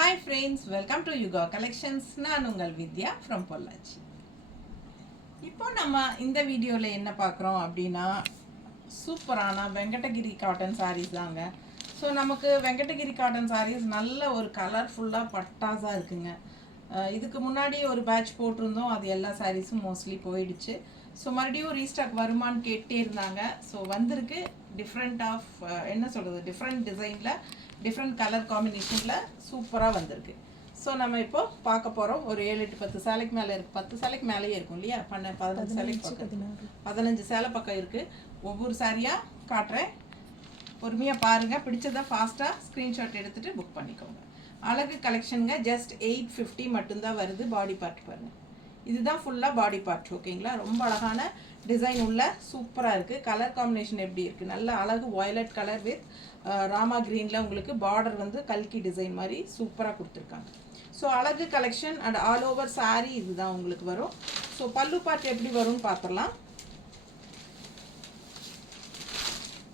Hi friends, welcome to Yuga Collections. நான் உங்கள் வித்யா from Pollachi. இப்போ நம்ம இந்த வீடியோவில் என்ன பார்க்குறோம் அப்படின்னா சூப்பரான வெங்கடகிரி காட்டன் சாரீஸ் தாங்க. ஸோ நமக்கு வெங்கடகிரி காட்டன் சாரீஸ் நல்ல ஒரு கலர்ஃபுல்லாக பட்டாஸாக இருக்குங்க. இதுக்கு முன்னாடி ஒரு பேட்ச் போட்டிருந்தோம், அது எல்லா சாரீஸும் மோஸ்ட்லி போயிடுச்சு. ஸோ மறுபடியும் ரீஸ்டாக் வருமானு கேட்டே இருந்தாங்க. ஸோ வந்திருக்கு டிஃப்ரெண்ட் ஆஃப் என்ன சொல்கிறது, டிஃப்ரெண்ட் டிசைனில் டிஃப்ரெண்ட் கலர் காம்பினேஷனில் சூப்பராக வந்திருக்கு. ஸோ நம்ம இப்போ பார்க்க போகிறோம். ஒரு 7-8-10 சேலைக்கு மேலே இருக்குது, 10 சேலைக்கு மேலேயே இருக்கும் இல்லையா, 15 சேலைக்கு பக்கம் 15 சேலை பக்கம் இருக்குது. ஒவ்வொரு சாரியாக காட்டுறேன், பொறுமையாக பாருங்கள். பிடிச்சதை ஃபாஸ்ட்டாக ஸ்க்ரீன்ஷாட் எடுத்துகிட்டு புக் பண்ணிக்கோங்க. அழகு கலெக்ஷனுங்க. ஜஸ்ட் 850 மட்டும்தான் வருது. பாடி பார்ட் பாருங்கள், இதுதான் ஃபுல்லாக பாடி பார்ட். ஓகேங்களா, ரொம்ப அழகான டிசைன் உள்ள சூப்பராக இருக்குது. கலர் காம்பினேஷன் எப்படி இருக்குது, நல்ல அழகு வயலட் கலர் வித் ராமா க்ரீனில் உங்களுக்கு பார்டர் வந்து கல்கி டிசைன் மாதிரி சூப்பராக கொடுத்துருக்காங்க. ஸோ அழகு collection and all over sari இதுதான் உங்களுக்கு வரும். ஸோ பல்லு பார்ட் எப்படி வரும்னு பார்த்துடலாம்.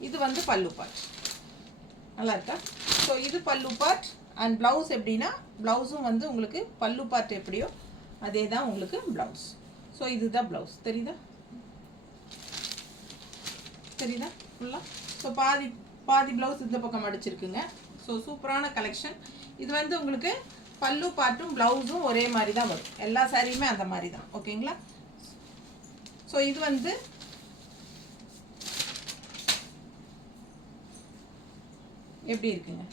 இது வந்து பல்லு பார்ட், நல்லா இருக்கா? ஸோ இது பல்லு பார்ட். அண்ட் ப்ளவுஸ் எப்படின்னா, ப்ளவுஸும் வந்து உங்களுக்கு பல்லு பார்ட் எப்படியோ அதே தான் உங்களுக்கு ப்ளவுஸ். ஸோ இதுதான் ப்ளவுஸ், தெரியுதா தெரியுதா ஃபுல்லாக. ஸோ பாதி ப்ளவுஸ் இந்த பக்கம் அடிச்சிருக்குங்க. ஸோ சூப்பரான கலெக்ஷன். இது வந்து உங்களுக்கு பல்லு பார்ட்டும் ப்ளவுஸும் ஒரே மாதிரி தான் வரும். எல்லா சாரியுமே அந்த மாதிரி தான். ஓகேங்களா. ஸோ இது வந்து எப்படி இருக்குங்க,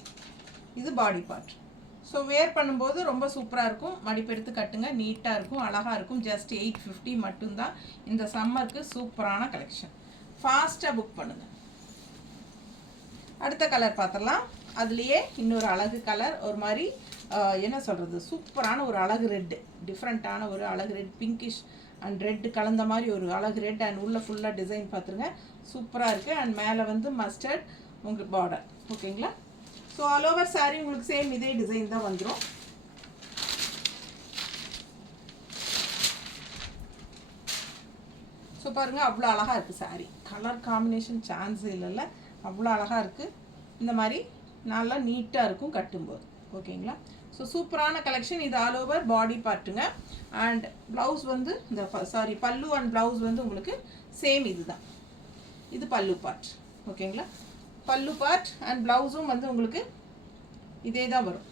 இது பாடி பார்ட். ஸோ வேர் பண்ணும்போது ரொம்ப சூப்பராக இருக்கும். மடிப்பெடுத்து கட்டுங்க, நீட்டாக இருக்கும், அழகாக இருக்கும். ஜஸ்ட் 850 மட்டும்தான் இந்த சம்மருக்கு. சூப்பரான கலெக்ஷன், ஃபாஸ்ட்டாக புக் பண்ணுங்கள். அடுத்த கலர் பார்த்துடலாம். அதுலேயே இன்னொரு அழகு கலர், ஒரு மாதிரி என்ன சொல்கிறது, சூப்பரான ஒரு அழகு ரெட்டு, டிஃப்ரெண்ட்டான ஒரு அழகு ரெட், பிங்கிஷ் அண்ட் ரெட்டு கலந்த மாதிரி ஒரு அழகு ரெட். அண்ட் உள்ள ஃபுல்லாக டிசைன் பார்த்துருங்க, சூப்பராக இருக்குது. அண்ட் மேலே வந்து மஸ்டர்ட் உங்களுக்கு பார்டர். ஓகேங்களா. ஸோ ஆல் ஓவர் சாரீ உங்களுக்கு சேம் இதே டிசைன் தான் வந்துடும். ஸோ பாருங்கள், அவ்வளோ அழகாக இருக்குது சாரீ. கலர் காம்பினேஷன் சான்ஸ் இல்லைல்ல, அவ்வளோ அழகாக இருக்குது. இந்த மாதிரி நல்லா நீட்டாக இருக்கும் கட்டும்போது. ஓகேங்களா. ஸோ சூப்பரான கலெக்ஷன். இது ஆல் ஓவர் பாடி பார்ட்டுங்க. அண்ட் ப்ளவுஸ் வந்து இந்த பல்லு அண்ட் ப்ளவுஸ் வந்து உங்களுக்கு சேம் இது தான். இது பல்லு பார்ட். ஓகேங்களா, பல்லு பார்ட் அண்ட் ப்ளவுஸும் வந்து உங்களுக்கு இதே தான் வரும்,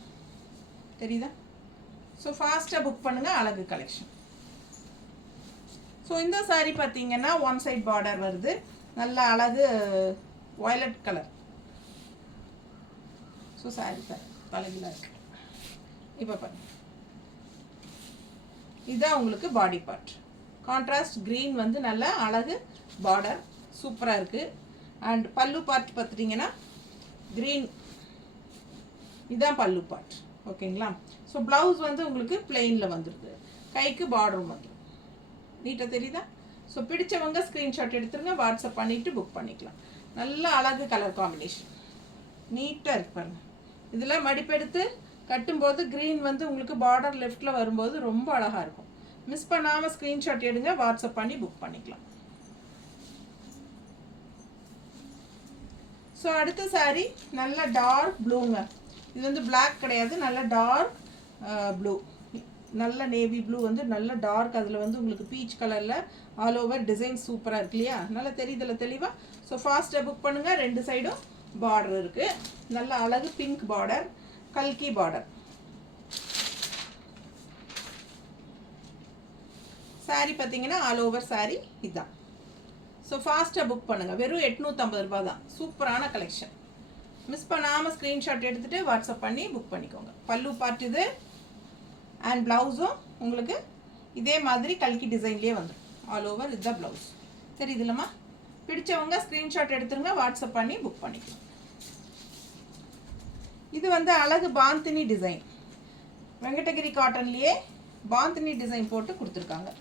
தெரியுதா. ஸோ ஃபாஸ்ட்டாக புக் பண்ணுங்கள். அழகு கலெக்ஷன். ஸோ இந்த சாரீ பார்த்தீங்கன்னா ஒன் சைட் பார்டர் வருது, நல்ல அழகு violet colour. So sari sir அழகில் இருக்கு. இப்போ பாருங்க, இதுதான் உங்களுக்கு பாடி பார்ட். கான்ட்ராஸ்ட் க்ரீன் வந்து நல்ல அழகு பார்டர், சூப்பராக இருக்குது. அண்ட் பல்லு பார்ட் பார்த்துட்டிங்கன்னா க்ரீன், இதுதான் பல்லு பார்ட். ஓகேங்களா. ஸோ ப்ளவுஸ் வந்து உங்களுக்கு பிளெயினில் வந்துடுது, கைக்கு பார்டரும் வந்துடும். நீட்டாக தெரியுதா. ஸோ பிடிச்சவங்க ஸ்க்ரீன்ஷாட் எடுத்துருங்க, வாட்ஸ்அப் பண்ணிவிட்டு புக் பண்ணிக்கலாம். நல்ல அழகு கலர் காம்பினேஷன், நீட்டாக இருக்கு பாருங்கள். இதில் மடிப்பெடுத்து கட்டும்போது க்ரீன் வந்து உங்களுக்கு பார்டர் லெஃப்டில் வரும்போது ரொம்ப அழகாக இருக்கும். மிஸ் பண்ணாமல் ஸ்க்ரீன்ஷாட் எடுங்க, வாட்ஸ்அப் பண்ணி புக் பண்ணிக்கலாம். ஸோ அடுத்த சாரீ நல்ல டார்க் ப்ளூங்க. இது வந்து பிளாக் கிடையாது, நல்ல டார்க் ப்ளூ, நல்ல நேவி ப்ளூ வந்து நல்ல டார்க். அதில் வந்து உங்களுக்கு பீச் கலரில் ஆல் ஓவர் டிசைன் சூப்பராக இருக்கு இல்லையா, நல்லா தெரியுதுல தெளிவாக. ஸோ ஃபாஸ்ட்டாக புக் பண்ணுங்கள். ரெண்டு சைடும் பார்டர் இருக்குது, நல்ல அழகு பிங்க் பார்டர், கல்கி பார்டர். சாரீ பார்த்தீங்கன்னா ஆல் ஓவர் சாரீ இதுதான். ஸோ ஃபாஸ்ட்டாக புக் பண்ணுங்கள். வெறும் 850 ரூபா தான். சூப்பரான கலெக்ஷன். மிஸ் பண்ணாமல் ஸ்க்ரீன்ஷாட் எடுத்துகிட்டு வாட்ஸ்அப் பண்ணி புக் பண்ணிக்கோங்க. பல்லு பார்ட் இது அண்ட் ப்ளவுஸும் உங்களுக்கு இதே மாதிரி கல்கி டிசைன்லேயே வந்துடும். ஆல் ஓவர் இதுதான் ப்ளவுஸ், தெரியுது இல்லைம்மா. பிடிச்சவங்க ஸ்க்ரீன்ஷாட் எடுத்துருங்க, வாட்ஸ்அப் பண்ணி புக் பண்ணிக்கலாம். இது வந்து அழகு பாந்தினி டிசைன், வெங்கடகிரி காட்டன்லேயே பாந்தினி டிசைன் போட்டு கொடுத்துருக்காங்க.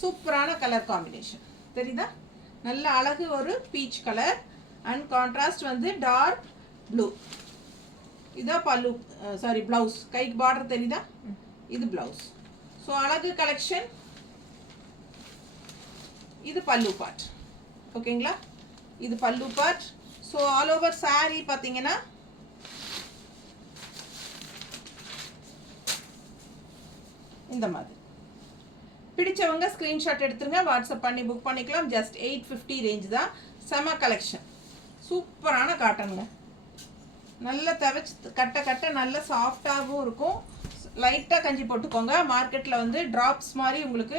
சூப்பரான கலர் காம்பினேஷன், தெரியுதா. நல்ல அழகு ஒரு பீச் கலர் அண்ட் கான்ட்ராஸ்ட் வந்து டார்க் ப்ளூ. இதான் பல்லு ப்ளவுஸ், கைக்கு பார்டர் தெரியுதா, இது ப்ளவுஸ். ஸோ அழகு கலெக்ஷன். இது பல்லு பார்ட். ஓகேங்களா, இது பல்லு part. So all over sari பார்த்தீங்கன்னா இந்த மாதிரி. பிடிச்சவங்க ஸ்க்ரீன்ஷாட் எடுத்துருங்க, வாட்ஸ்அப் பண்ணி புக் பண்ணிக்கலாம். ஜஸ்ட் 850 ரேஞ்ச் தான். செம கலெக்ஷன், சூப்பரான காட்டனுங்க. நல்லா துவைச்சி கட்ட கட்ட நல்ல சாஃப்டாகவும் இருக்கும். லைட்டாக கஞ்சி போட்டுக்கோங்க. மார்க்கெட்டில் வந்து ட்ராப்ஸ் மாதிரி உங்களுக்கு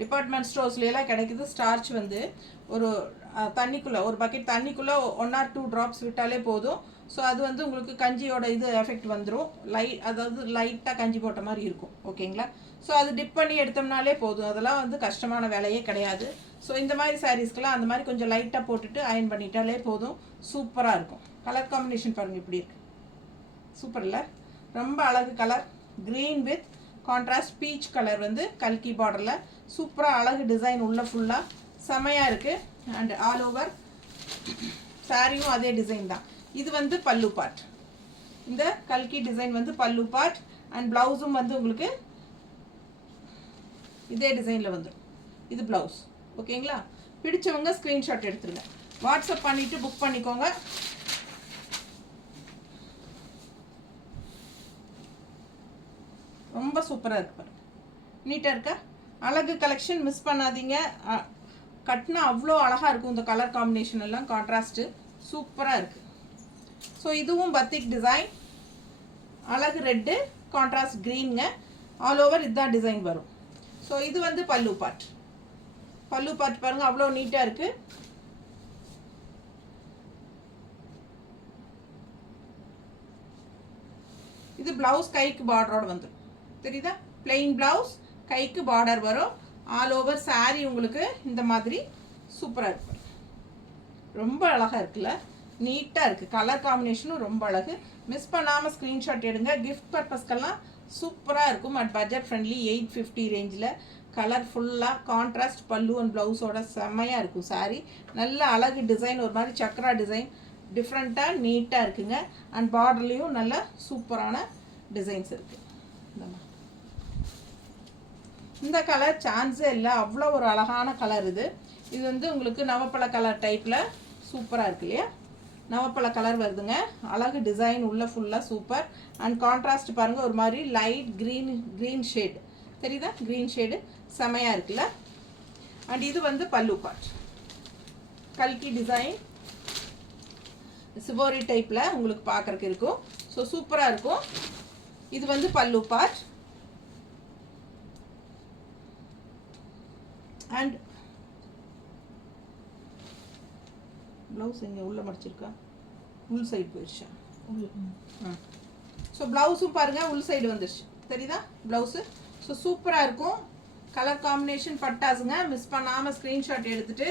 டிபார்ட்மெண்ட் ஸ்டோர்ஸ்லாம் கிடைக்குது. ஸ்டார்ச் வந்து ஒரு தண்ணிக்குள்ளே, ஒரு பக்கெட் தண்ணிக்குள்ளே 1 or 2 ட்ராப்ஸ் விட்டாலே போதும். ஸோ அது வந்து உங்களுக்கு கஞ்சியோட இது எஃபெக்ட் வந்துடும். அதாவது லைட்டாக கஞ்சி போட்ட மாதிரி இருக்கும். ஓகேங்களா? ஸோ அது டிப் பண்ணி எடுத்தோம்னாலே போதும். அதெல்லாம் வந்து கஷ்டமான வேலையே கிடையாது. ஸோ இந்த மாதிரி சாரீஸ்க்கெலாம் அந்த மாதிரி கொஞ்சம் லைட்டாக போட்டுட்டு அயன் பண்ணிட்டாலே போதும். சூப்பராக இருக்கும். கலர் காம்பினேஷன் பாருங்கள் இப்படி இருக்குது. சூப்பர் இல்லை? ரொம்ப அழகு colour. Green with contrast peach colour வந்து கல்கி பார்டரில் சூப்பராக அழகு டிசைன் உள்ள ஃபுல்லாக செமையாக இருக்குது. அண்ட் ஆல் ஓவர் சாரியும் அதே டிசைன் தான். இது வந்து பல்லு பார்ட். இந்த கல்கி டிசைன் வந்து பல்லு பார்ட். அண்ட் ப்ளவுஸும் வந்து உங்களுக்கு இதே டிசைனில் வந்துடும். இது ப்ளவுஸ். ஓகேங்களா? பிடிச்சவங்க ஸ்க்ரீன்ஷாட் எடுத்துருங்க, வாட்ஸ்அப் பண்ணிவிட்டு புக் பண்ணிக்கோங்க. ரொம்ப சூப்பராக இருக்கு பாருங்க, நீட்டாக இருக்கா? அழகு கலெக்ஷன், மிஸ் பண்ணாதீங்க. கட்டினா அவ்வளோ அழகாக இருக்கும். இந்த கலர் காம்பினேஷன் எல்லாம் கான்ட்ராஸ்ட்டு சூப்பராக இருக்குது. ஸோ இதுவும் பத்திக் டிசைன், அழகு ரெட்டு கான்ட்ராஸ்ட் க்ரீனுங்க. ஆல் ஓவர் இதுதான் டிசைன் வரும். ஸோ இது வந்து பல்லு பார்ட். பல்லு பார்ட் பாருங்கள் அவ்வளோ நீட்டாக இருக்குது. இது ப்ளவுஸ் கைக்கு பார்டரோட வந்துடும். தெரியுதா? பிளெயின் ப்ளவுஸ், கைக்கு பார்டர் வரும். ஆல் ஓவர் சாரீ உங்களுக்கு இந்த மாதிரி சூப்பராக இருக்கு. ரொம்ப அழகாக இருக்குல்ல? நீட்டாக இருக்குது. கலர் காம்பினேஷனும் ரொம்ப அழகு. மிஸ் பண்ணாமல் ஸ்க்ரீன்ஷாட் எடுங்க. கிஃப்ட் பர்பஸ்க்கெல்லாம் சூப்பராக இருக்கும். அட் பட்ஜெட் ஃப்ரெண்ட்லி 850 ரேஞ்சில் கலர்ஃபுல்லாக கான்ட்ராஸ்ட் பல்லு அண்ட் ப்ளவுஸோட செம்மையாக இருக்கும் சாரீ. நல்ல அழகு டிசைன், ஒரு மாதிரி சக்ரா டிசைன், டிஃப்ரெண்ட்டாக நீட்டாக இருக்குங்க. அண்ட் பார்டர்லேயும் நல்ல சூப்பரான டிசைன்ஸ் இருக்குது. இந்த கலர் சான்ஸே இல்லை, அவ்வளோ ஒரு அழகான கலர் இது. இது வந்து உங்களுக்கு நவப்பழ கலர் டைப்பில் சூப்பராக இருக்கு இல்லையா? நவப்பழ கலர் வருதுங்க. அழகு டிசைன் உள்ள ஃபுல்லாக சூப்பர். அண்ட் கான்ட்ராஸ்ட் பாருங்கள், ஒரு மாதிரி லைட் க்ரீன் ஷேடு தெரியுதா? க்ரீன் ஷேடு செமையாக இருக்குல்ல? அண்ட் இது வந்து பல்லு பார்ட், கல்கி டிசைன் சிவோரி டைப்பில் உங்களுக்கு பார்க்குறக்கு இருக்கும். ஸோ சூப்பராக இருக்கும். இது வந்து பல்லு பார்ட். அண்ட் ப்ளவுஸ் இங்கே உள்ளே மடிச்சிருக்கா, உள் சைடு போயிடுச்சா? ஸோ ப்ளவுஸும் பாருங்கள் உள் சைடு வந்துடுச்சு. தெரியுதா ப்ளவுஸு? ஸோ சூப்பராக இருக்கும். கலர் காம்பினேஷன் பட்டாசுங்க. மிஸ் பண்ணாமல் ஸ்க்ரீன்ஷாட் எடுத்துகிட்டு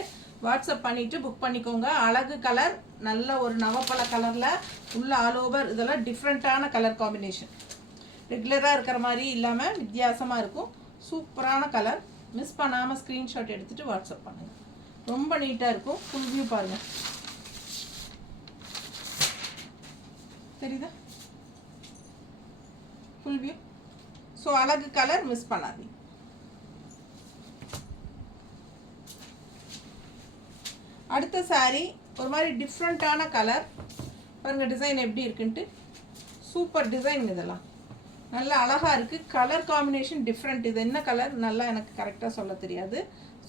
வாட்ஸ்அப் பண்ணிவிட்டு புக் பண்ணிக்கோங்க. அழகு கலர், நல்ல ஒரு நவப்பழ கலரில் உள்ள ஆல் ஓவர் இதெல்லாம் டிஃப்ரெண்ட்டான கலர் காம்பினேஷன். ரெகுலராக இருக்கிற மாதிரி இல்லாமல் வித்தியாசமாக இருக்கும். சூப்பரான கலர். மிஸ் பண்ணாமல் ஸ்க்ரீன்ஷாட் எடுத்துகிட்டு வாட்ஸ்அப் பண்ணுங்கள். ரொம்ப நீட்டாக இருக்கும். ஃபுல் வியூ பாருங்கள். தெரியுதா? Full view. ஸோ அழகு கலர், மிஸ் பண்ணாதீங்க. அடுத்த சாரீ ஒரு மாதிரி டிஃப்ரெண்ட்டான கலர் பாருங்கள். டிசைன் எப்படி இருக்குன்ட்டு சூப்பர் டிசைன். இதெல்லாம் நல்லா அழகாக இருக்குது. Colour combination different. இது என்ன கலர் நல்லா எனக்கு கரெக்டாக சொல்ல தெரியாது.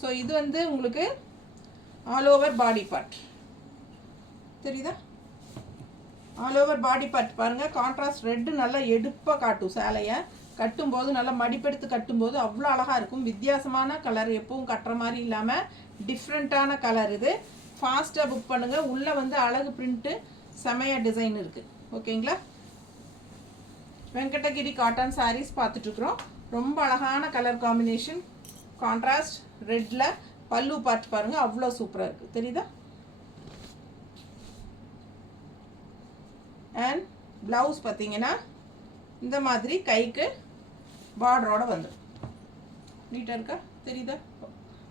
ஸோ இது வந்து உங்களுக்கு ஆல் ஓவர் பாடி பார்ட். தெரியுதா? ஆல் ஓவர் பாடி பார்ட் பாருங்கள். கான்ட்ராஸ்ட் ரெட்டு நல்லா எடுப்பாக காட்டும். சேலையை கட்டும்போது நல்லா மடிப்பெடுத்து கட்டும்போது அவ்வளோ அழகாக இருக்கும். வித்தியாசமான கலர், எப்பவும் கட்டுற மாதிரி இல்லாமல் டிஃப்ரெண்ட்டான கலர் இது. ஃபாஸ்ட்டாக புக் பண்ணுங்கள். உள்ளே வந்து அழகு பிரிண்ட்டு செமையாக டிசைன் இருக்குது. ஓகேங்களா? வெங்கடகிரி காட்டன் சாரீஸ் பார்த்துட்ருக்குறோம். ரொம்ப அழகான கலர் காம்பினேஷன், கான்ட்ராஸ்ட் ரெட்டில் பல்லு பார்த்து பாருங்கள் அவ்வளோ சூப்பராக இருக்குது. தெரியுதா? அண்ட் ப்ளவுஸ் பார்த்தீங்கன்னா இந்த மாதிரி கைக்கு பார்டரோட வந்துடும். நீட்டாக இருக்கா? தெரியுதா?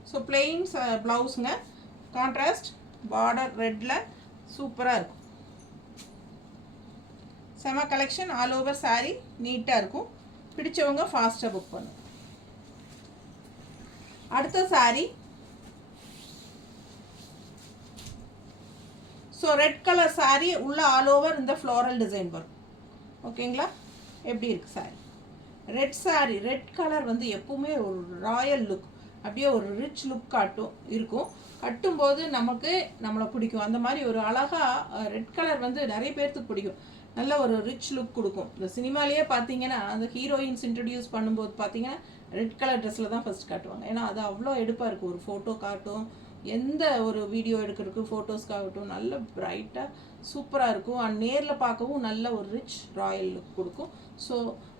ஸோ பிளெயின் ப்ளவுஸுங்க. கான்ட்ராஸ்ட் பார்டர் ரெட்டில் சூப்பராக இருக்கும். செம கலெக்ஷன். ஆல் ஓவர் சாரீ நீட்டாக இருக்கும். பிடிச்சவங்க ஃபாஸ்ட்டாக புக் பண்ணுங்க. அடுத்த sari so red colour sari உள்ள ஆல் ஓவர் இந்த ஃப்ளோரல் டிசைன் வரும். ஓகேங்களா? எப்படி இருக்குது sari? Red saree, red colour வந்து எப்பவுமே ஒரு ராயல் லுக், அப்படியே ஒரு ரிச் லுக் இருக்கும். கட்டும்போது நமக்கு நம்மளை பிடிக்கும். அந்த மாதிரி ஒரு அழகாக ரெட் கலர் வந்து நிறைய பேர்த்துக்கு பிடிக்கும். நல்ல ஒரு ரிச் லுக் கொடுக்கும். இந்த சினிமாலேயே பார்த்தீங்கன்னா அந்த ஹீரோயின்ஸ் இன்ட்ரடியூஸ் பண்ணும்போது பார்த்தீங்கன்னா ரெட் கலர் ட்ரெஸ்ஸில் தான் ஃபஸ்ட் காட்டுவாங்க. ஏன்னா அது அவ்வளோ எடுப்பாக இருக்கும். ஒரு ஃபோட்டோ காட்டும், எந்த ஒரு வீடியோ எடுக்கிறதுக்கு ஃபோட்டோஸ்க்காகட்டும் நல்ல பிரைட்டாக சூப்பராக இருக்கும். அண்ட் நேரில் பார்க்கவும் நல்ல ஒரு ரிச் ராயல் லுக் கொடுக்கும். ஸோ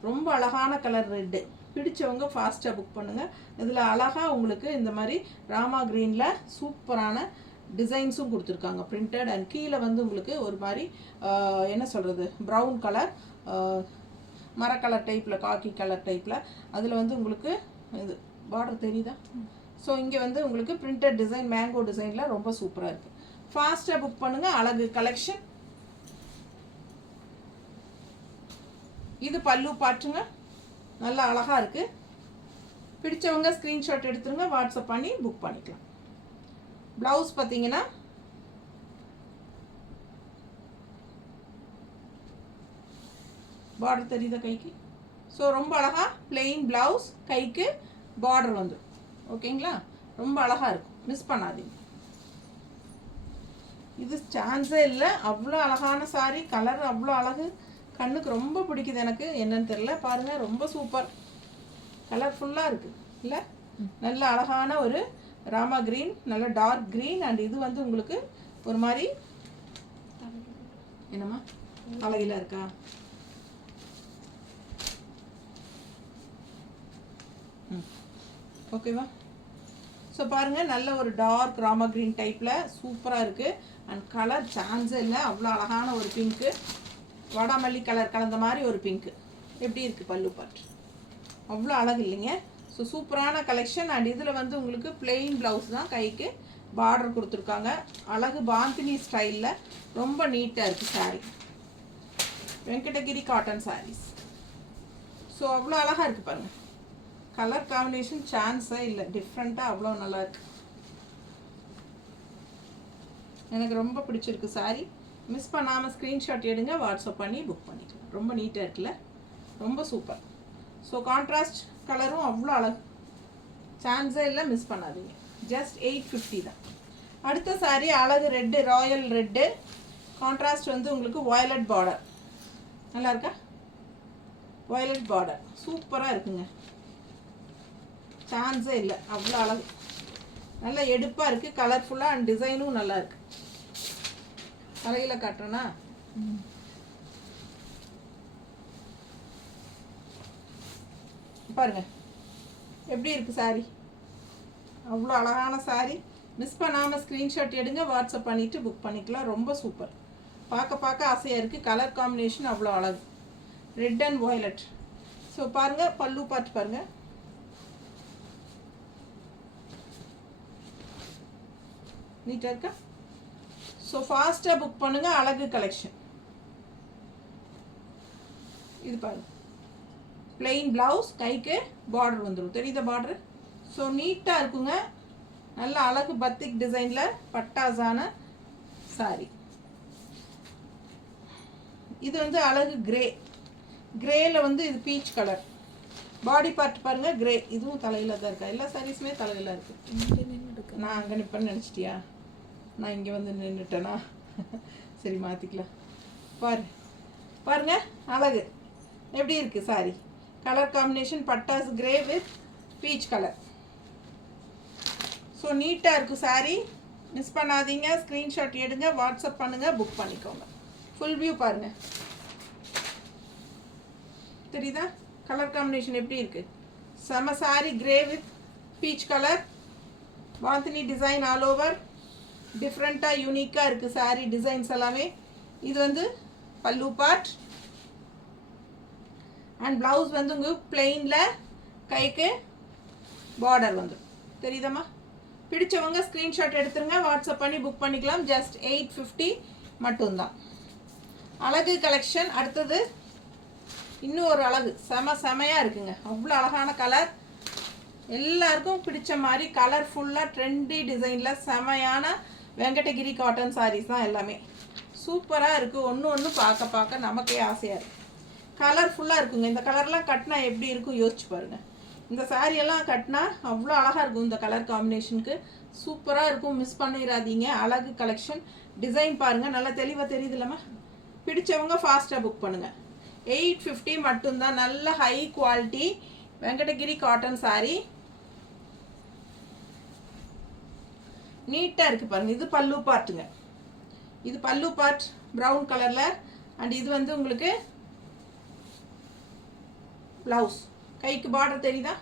ரொம்ப அழகான கலர் ரெட்டு. பிடிச்சவங்க ஃபாஸ்ட்டாக புக் பண்ணுங்கள். இதில் அழகாக உங்களுக்கு இந்த மாதிரி ராமா க்ரீனில் சூப்பரான டிசைன்ஸும் கொடுத்துருக்காங்க பிரிண்டட். அண்ட் கீழே வந்து உங்களுக்கு ஒரு மாதிரி என்ன சொல்கிறது, ப்ரௌன் கலர் மரக்கலர் டைப்பில், காக்கி கலர் டைப்பில், அதில் வந்து உங்களுக்கு இது பார்டர் தெரியுதா? ஸோ இங்கே வந்து உங்களுக்கு பிரிண்டட் டிசைன் மேங்கோ டிசைனில் ரொம்ப சூப்பராக இருக்குது. ஃபாஸ்ட்டாக புக் பண்ணுங்கள். அழகு கலெக்ஷன். இது பல்லு பாட்டுங்க, நல்லா அழகாக இருக்குது. பிடிச்சவங்க ஸ்க்ரீன்ஷாட் எடுத்துருங்க, வாட்ஸ்அப் பண்ணி புக் பண்ணிக்கலாம். ப்ளவுஸ் பார்த்தீங்கன்னா பார்டர் தெரியுதா கைக்கு? ஸோ ரொம்ப அழகாக பிளெயின் ப்ளவுஸ், கைக்கு பார்டர் வந்துடும். ஓகேங்களா? ரொம்ப அழகாக இருக்கும், மிஸ் பண்ணாதீங்க. இது சான்ஸே இல்லை, அவ்வளோ அழகான சாரீ. கலர் அவ்வளோ அழகு, கண்ணுக்கு ரொம்ப பிடிக்குது எனக்கு. என்னன்னு தெரியல, பாருங்கள் ரொம்ப சூப்பர் கலர்ஃபுல்லாக இருக்குது இல்லை? நல்ல அழகான ஒரு ராமா க்ரீன், நல்ல டார்க் க்ரீன். அண்ட் இது வந்து உங்களுக்கு ஒரு மாதிரி என்னம்மா அழகில் இருக்கா? ஓகேவா? ஸோ பாருங்கள், நல்ல ஒரு டார்க் ராமா க்ரீன் டைப்பில் சூப்பராக இருக்குது. அண்ட் கலர் சான்ஸே இல்லை, அவ்வளோ அழகான ஒரு பிங்க்கு, வாடாமல்லி கலர் கலந்த மாதிரி ஒரு பிங்க்கு. எப்படி இருக்குது பல்லு பாட்டு? அவ்வளோ அழகு இல்லைங்க? ஸோ சூப்பரான கலெக்ஷன். அண்ட் இதில் வந்து உங்களுக்கு பிளெயின் ப்ளவுஸ் தான், கைக்கு பார்டர் கொடுத்துருக்காங்க. அழகு பாந்தினி ஸ்டைலில் ரொம்ப நீட்டாக இருக்குது சாரீ. வெங்கடகிரி காட்டன் சாரீஸ். ஸோ அவ்வளோ அழகாக இருக்குது பாருங்கள். கலர் காம்பினேஷன் சான்ஸே இல்லை, டிஃப்ரெண்ட்டாக அவ்வளோ நல்லா இருக்கு. எனக்கு ரொம்ப பிடிச்சிருக்கு சாரீ. மிஸ் பண்ணாமல் ஸ்க்ரீன்ஷாட் எடுங்க, வாட்ஸ்அப் பண்ணி புக் பண்ணிக்கலாம். ரொம்ப நீட்டாக இருக்குல்ல, ரொம்ப சூப்பர். ஸோ கான்ட்ராஸ்ட் கலரும் அவ்வளோ அழகு, சான்ஸே இல்லை, மிஸ் பண்ணாதீங்க. ஜஸ்ட் 850 தான். அடுத்த சாரீ அழகு ரெட்டு, ராயல் ரெட்டு. கான்ட்ராஸ்ட் வந்து உங்களுக்கு வயலட் பார்டர். நல்லா இருக்கா? வயலட் பார்டர் சூப்பராக இருக்குங்க, சான்ஸே இல்லை, அவ்வளோ அழகு. நல்லா எடுப்பாக இருக்குது, கலர்ஃபுல்லாக. அண்ட் டிசைனும் நல்லா இருக்குது. அழகில் காட்டுறேன்னா பாருங்க எப்படி இருக்குது சாரீ. அவ்வளோ அழகான சாரீ. மிஸ் பண்ணாமல் ஸ்க்ரீன்ஷாட் எடுங்க, வாட்ஸ்அப் பண்ணிவிட்டு புக் பண்ணிக்கலாம். ரொம்ப சூப்பர், பார்க்க பார்க்க ஆசையாக இருக்குது. கலர் காம்பினேஷன் அவ்வளோ அழகு, ரெட் அண்ட் வயலட். ஸோ பாருங்கள், பல்லு பார்த்து பாருங்கள். நீட்டாக இருக்கா? ஸோ ஃபாஸ்ட்டாக புக் பண்ணுங்கள். அழகு கலெக்ஷன். இது பாருங்கள், பிளெயின் ப்ளவுஸ், கைக்கு பார்டர் வந்துடும். தெரியுத பார்டர்? ஸோ நீட்டாக இருக்குங்க. நல்ல அழகு பத்திக் டிசைனில் பட்டாசான சாரி. இது வந்து அழகு கிரே, கிரேயில் வந்து இது பீச் கலர். பாடி பார்ட் பாருங்கள், கிரே. இதுவும் தலையில் தான் இருக்கா? எல்லா சாரீஸுமே தலையில் இருக்குது. நான் அங்கே நிற்பேன்னு நினச்சிட்டியா? நான் இங்கே வந்து நின்றுட்டேனா? சரி, மாற்றிக்கலாம். பாருங்க அழகு எப்படி இருக்குது சாரி. கலர் காம்பினேஷன் பட்டாஸ் grey with peach colour. So நீட்டாக இருக்குது சாரி. மிஸ் பண்ணாதீங்க, ஸ்க்ரீன்ஷாட் எடுங்க, வாட்ஸ்அப் பண்ணுங்கள், புக் பண்ணிக்கோங்க. ஃபுல் வியூ பாருங்கள். தெரியுதா கலர் காம்பினேஷன் எப்படி இருக்குது? செம sari, grey with peach colour. Bandhani design all over. டிஃப்ரெண்ட்டாக யூனிக்காக இருக்குது சாரீ டிசைன்ஸ் எல்லாமே. இது வந்து பல்லு பார்ட். அண்ட் ப்ளவுஸ் வந்து உங்களுக்கு பிளெயினில், கைக்கு பார்டர் வந்து. தெரியுதம்மா? பிடிச்சவங்க ஸ்க்ரீன்ஷாட் எடுத்துருங்க, வாட்ஸ்அப் பண்ணி புக் பண்ணிக்கலாம். ஜஸ்ட் 850 மட்டும்தான். அழகு கலெக்ஷன். அடுத்தது இன்னும் ஒரு அழகு, செமையாக இருக்குங்க. அவ்வளோ அழகான கலர், எல்லாருக்கும் பிடிச்ச மாதிரி கலர்ஃபுல்லாக ட்ரெண்டி டிசைனில் செமையான வெங்கடகிரி காட்டன் சாரீஸ் தான் எல்லாமே. சூப்பராக இருக்குது. ஒன்று பார்க்க நமக்கே ஆசையாக இருக்குது. கலர்ஃபுல்லாக இருக்குங்க. இந்த கலர்லாம் கட்டினா எப்படி இருக்கும் யோசிச்சு பாருங்கள். இந்த சாரியெல்லாம் கட்டினா அவ்வளோ அழகாக இருக்கும். இந்த கலர் காம்பினேஷனுக்கு சூப்பராக இருக்கும். மிஸ் பண்ணிடாதீங்க. அழகு கலெக்ஷன். டிசைன் பாருங்கள், நல்லா தெளிவாக தெரியுது இல்லாமல். பிடிச்சவங்க ஃபாஸ்ட்டாக புக் பண்ணுங்கள். 850 மட்டும்தான். நல்ல high quality Venkatagiri cotton sari. நீட்டாக இருக்குது பாருங்கள். இது பல்லு பார்ட்டுங்க. இது பல்லு பார்ட் ப்ரௌன் கலரில். அண்ட் இது வந்து உங்களுக்கு ப்ளவுஸ். கைக்கு பார்டர் தெரியுதா?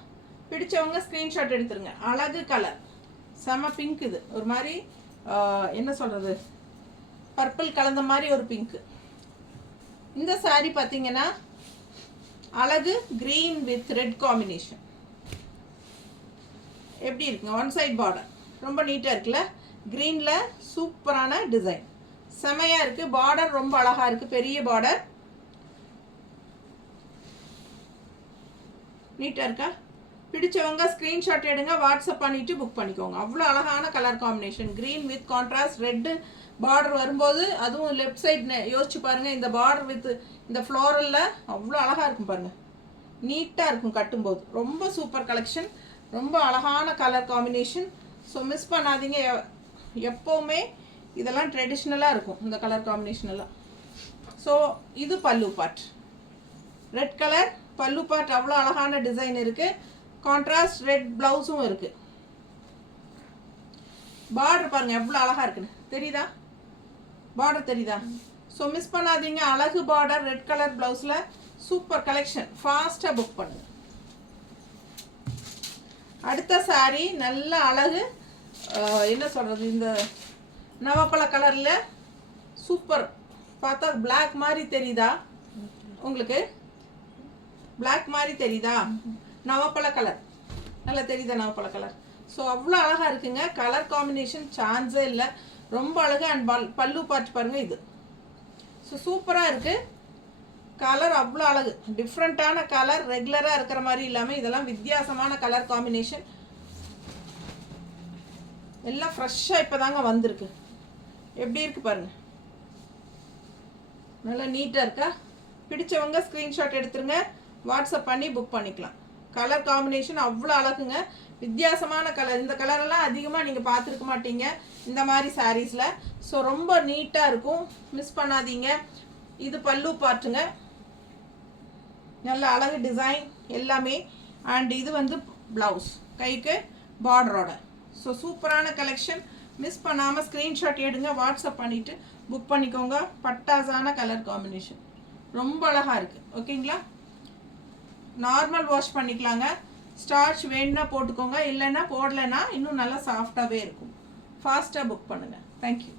பிடிச்சவங்க ஸ்க்ரீன்ஷாட் எடுத்துருங்க. அழகு கலர், செம பிங்க். இது ஒரு மாதிரி என்ன சொல்கிறது, பர்பிள் கலந்த மாதிரி ஒரு பிங்க்கு. இந்த சாரீ பார்த்தீங்கன்னா அழகு க்ரீன் வித் ரெட் காம்பினேஷன். எப்படி இருக்குங்க? ஒன் சைட் பார்டர் ரொம்ப நீட்டாக இருக்குல்ல. க்ரீனில் சூப்பரான டிசைன், செமையாக இருக்குது. பார்டர் ரொம்ப அழகாக இருக்குது, பெரிய பார்டர். நீட்டாக இருக்கா? பிடிச்சவங்க ஸ்க்ரீன்ஷாட் எடுங்க, வாட்ஸ்அப் பண்ணிவிட்டு புக் பண்ணிக்கோங்க. அவ்வளோ அழகான colour combination. Green with contrast red border வரும்போது, அதுவும் லெஃப்ட் சைட் யோசிச்சு பாருங்கள். இந்த பார்டர் வித் இந்த ஃப்ளோரலில் அவ்வளோ அழகாக இருக்கும் பாருங்கள். நீட்டாக இருக்கும் கட்டும்போது. ரொம்ப சூப்பர் கலெக்ஷன், ரொம்ப அழகான கலர் காம்பினேஷன். ஸோ மிஸ் பண்ணாதீங்க. எப்போவுமே இதெல்லாம் ட்ரெடிஷ்னலாக இருக்கும் இந்த கலர் காம்பினேஷன் எல்லாம். ஸோ இது பல்லு பார்ட், ரெட் கலர் பல்லு பார்ட். அவ்வளோ அழகான டிசைன் இருக்குது. கான்ட்ராஸ்ட் ரெட் ப்ளவுஸும் இருக்குது. பார்டர் பாருங்கள் எவ்வளோ அழகாக இருக்குன்னு. தெரியுதா? பார்டர் தெரியுதா? ஸோ மிஸ் பண்ணாதீங்க. அழகு பார்டர், ரெட் கலர் ப்ளவுஸில் சூப்பர் கலெக்ஷன். ஃபாஸ்ட்டாக புக் பண்ணுங்க. அடுத்த சாரீ நல்ல அழகு, என்ன சொல்கிறது, இந்த நவப்பழ கலரில் சூப்பர். பார்த்தா பிளாக் மாதிரி தெரியுதா உங்களுக்கு? பிளாக் மாதிரி தெரியுதா? நவப்பழ கலர் நல்லா தெரியுதா? நவப்பழ கலர். ஸோ அவ்வளோ அழகாக இருக்குங்க. கலர் காம்பினேஷன் சான்ஸே இல்லை, ரொம்ப அழகு. அண்ட் பல்லு பார்த்து பாருங்கள் இது. ஸோ சூப்பராக இருக்குது. கலர் அவ்வளோ அழகு, டிஃப்ரெண்ட்டான கலர். ரெகுலராக இருக்கிற மாதிரி இல்லாமல் இதெல்லாம் வித்தியாசமான கலர் காம்பினேஷன். எல்லாம் ஃப்ரெஷ்ஷாக இப்போ தாங்க வந்திருக்கு. எப்படி இருக்குது பாருங்கள், நல்லா நீட்டாக இருக்கா? பிடிச்சவங்க ஸ்க்ரீன்ஷாட் எடுத்துருங்க, வாட்ஸ்அப் பண்ணி புக் பண்ணிக்கலாம். கலர் காம்பினேஷன் அவ்வளோ அழகுங்க. வித்தியாசமான கலர். இந்த கலரெல்லாம் அதிகமாக நீங்கள் பார்த்துருக்க மாட்டீங்க இந்த மாதிரி சாரீஸில். ஸோ ரொம்ப நீட்டாக இருக்கும், மிஸ் பண்ணாதீங்க. இது பல்லு பார்ட்டுங்க, நல்ல அழகு டிசைன் எல்லாமே. அண்ட் இது வந்து ப்ளவுஸ், கைக்கு பார்டரோட. ஸோ சூப்பரான கலெக்ஷன். மிஸ் பண்ணாமல் ஸ்க்ரீன்ஷாட் எடுங்க, வாட்ஸ்அப் பண்ணிவிட்டு புக் பண்ணிக்கோங்க. பட்டாசான கலர் காம்பினேஷன், ரொம்ப அழகாக இருக்குது. ஓகேங்களா? நார்மல் வாஷ் பண்ணிக்கலாங்க. ஸ்டார்ச் வேணுன்னா போட்டுக்கோங்க, இல்லைன்னா போடலைன்னா இன்னும் நல்லா சாஃப்டாகவே இருக்கும். ஃபாஸ்ட்டாக புக் பண்ணுங்கள். தேங்க்யூ.